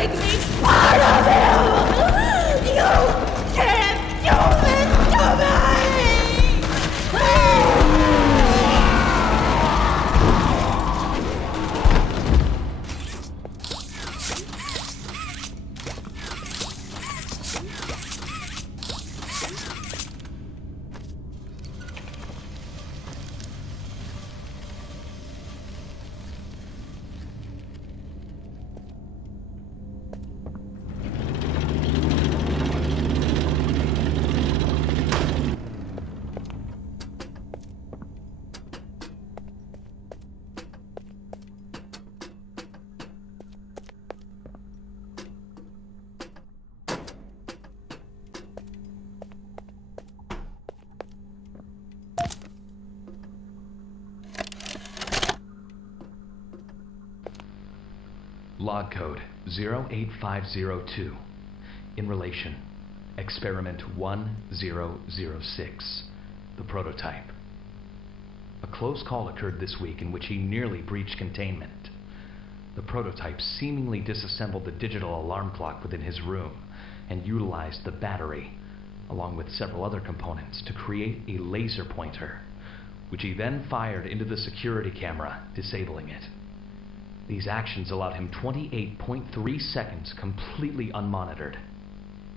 make me part of you! You can't do this to me! Log code 08502. In relation, experiment 1006, the prototype. A close call occurred this week in which he nearly breached containment. The prototype seemingly disassembled the digital alarm clock within his room and utilized the battery, along with several other components, to create a laser pointer, which he then fired into the security camera, disabling it. These actions allowed him 28.3 seconds completely unmonitored.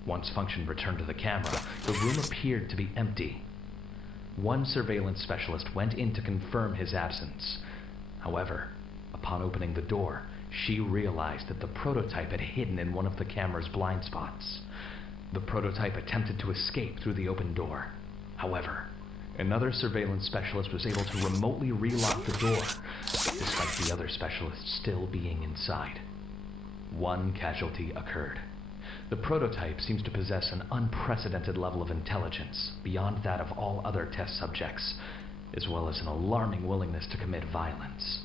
Once function returned to the camera, the room appeared to be empty. One surveillance specialist went in to confirm his absence. However, upon opening the door, she realized that the prototype had hidden in one of the camera's blind spots. The prototype attempted to escape through the open door. However, another surveillance specialist was able to remotely relock the door, despite the other specialists still being inside. One casualty occurred. The prototype seems to possess an unprecedented level of intelligence, beyond that of all other test subjects, as well as an alarming willingness to commit violence.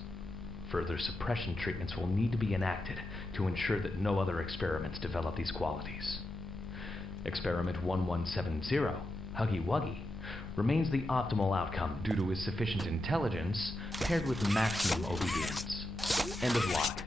Further suppression treatments will need to be enacted to ensure that no other experiments develop these qualities. Experiment 1170, Huggy Wuggy, remains the optimal outcome due to his sufficient intelligence paired with maximum obedience. End of log.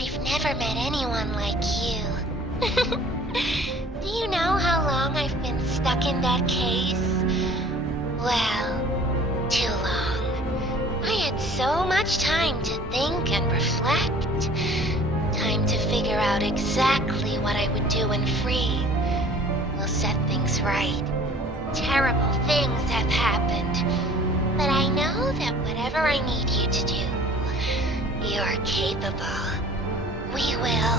I've never met anyone like you. Do you know how long I've been stuck in that case? Well, too long. I had so much time to think and reflect. Time to figure out exactly what I would do when free. We'll set things right. Terrible things have happened. But I know that whatever I need you to do, you're capable. We will.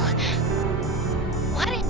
What?